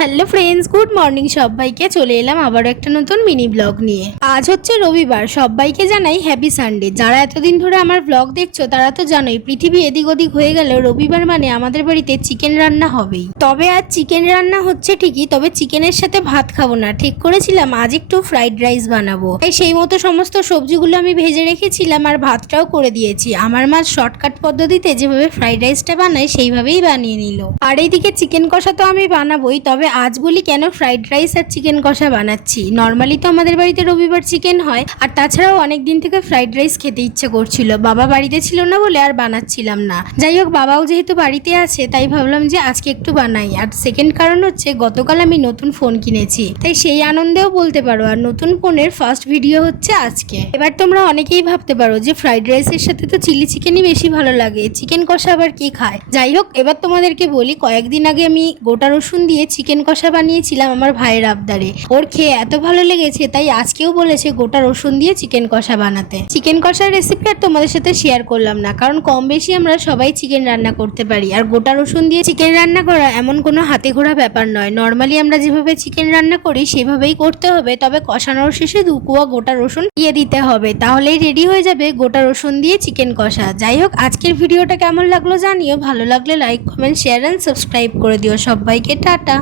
Hello friends, good morning সবাইকে। চলে এলাম আবারও একটা নতুন মিনি ব্লগ নিয়ে। আজ হচ্ছে রবিবার, সবাইকে জানাই হ্যাপি সানডে। যারা এতদিন ধরে আমার ব্লগ দেখছো তারা তো জানোই পৃথিবী এদিক ওদিক হয়ে গেলেও রবিবার মানে আমাদের বাড়িতে চিকেন রান্না হবেই। তবে আজ চিকেন রান্না হচ্ছে ঠিকই, তবে চিকেনের সাথে ভাত খাবো না, ঠিক করেছিলাম আজ একটু ফ্রাইড রাইস বানাবো। তাই সেই মতো সমস্ত সবজিগুলো আমি ভেজে রেখেছিলাম আর ভাতটাও করে দিয়েছি। আমার মা শর্টকাট পদ্ধতিতে যেভাবে ফ্রাইড রাইসটা বানায় সেইভাবেই বানিয়ে নিল। আর এইদিকে চিকেন কষা তো আমি বানাবোই, তবে আজ বলি কেন ফ্রাইড রাইস আর চিকেন কষা বানাচ্ছি। নর্মালি তো আমাদের বাড়িতে রবিবার চিকেন হয়, আর তাছাড়াও অনেক দিন থেকে ফ্রাইড রাইস খেতে ইচ্ছে করছিল। বাবা বাড়িতে ছিল না বলে আর বানাচ্ছিলাম না। যাই হোক, বাবাও যেহেতু বাড়িতে আছে তাই ভাবলাম যে আজকে একটু বানাই। আর সেকেন্ড কারণ হচ্ছে গতকাল আমি নতুন ফোন কিনেছি, তাই সেই আনন্দেও বলতে পারো। আর নতুন ফোনের ফার্স্ট ভিডিও হচ্ছে আজকে। এবার তোমরা অনেকেই ভাবতে পারো যে ফ্রাইড রাইসের সাথে তো চিলি চিকেনই বেশি ভালো লাগে, চিকেন কষা আবার কি খায়। যাই হোক, এবার তোমাদেরকে বলি, কয়েকদিন আগে আমি গোটা রসুন দিয়ে চিকেন কষা বানিয়েছিলাম আমার ভাইয়ের আবদারে। ওর খেয়ে এত ভালো লেগেছে তাই আজকেও বলেছে গোটা রসুন দিয়ে চিকেন কষা বানাতে। চিকেন কষার রেসিপি আর তোমাদের সাথে শেয়ার করলাম না, কারণ কম বেশি আমরা সবাই চিকেন রান্না করতে পারি। আর গোটা রসুন দিয়ে চিকেন রান্না করা এমন কোনো হাতে ঘোরা ব্যাপার নয়। নর্মালি আমরা যেভাবে চিকেন রান্না করি সেভাবেই করতে হবে, তবে কষানোর শেষে 2 কোয়া গোটা রসুন দিয়ে দিতে হবে, তাহলেই রেডি হয়ে যাবে গোটা রসুন দিয়ে চিকেন কষা। যাই হোক, আজকের ভিডিওটা কেমন লাগলো জানিও। ভালো লাগলে like, comment, share and subscribe করে দিও। সবাইকে টাটা।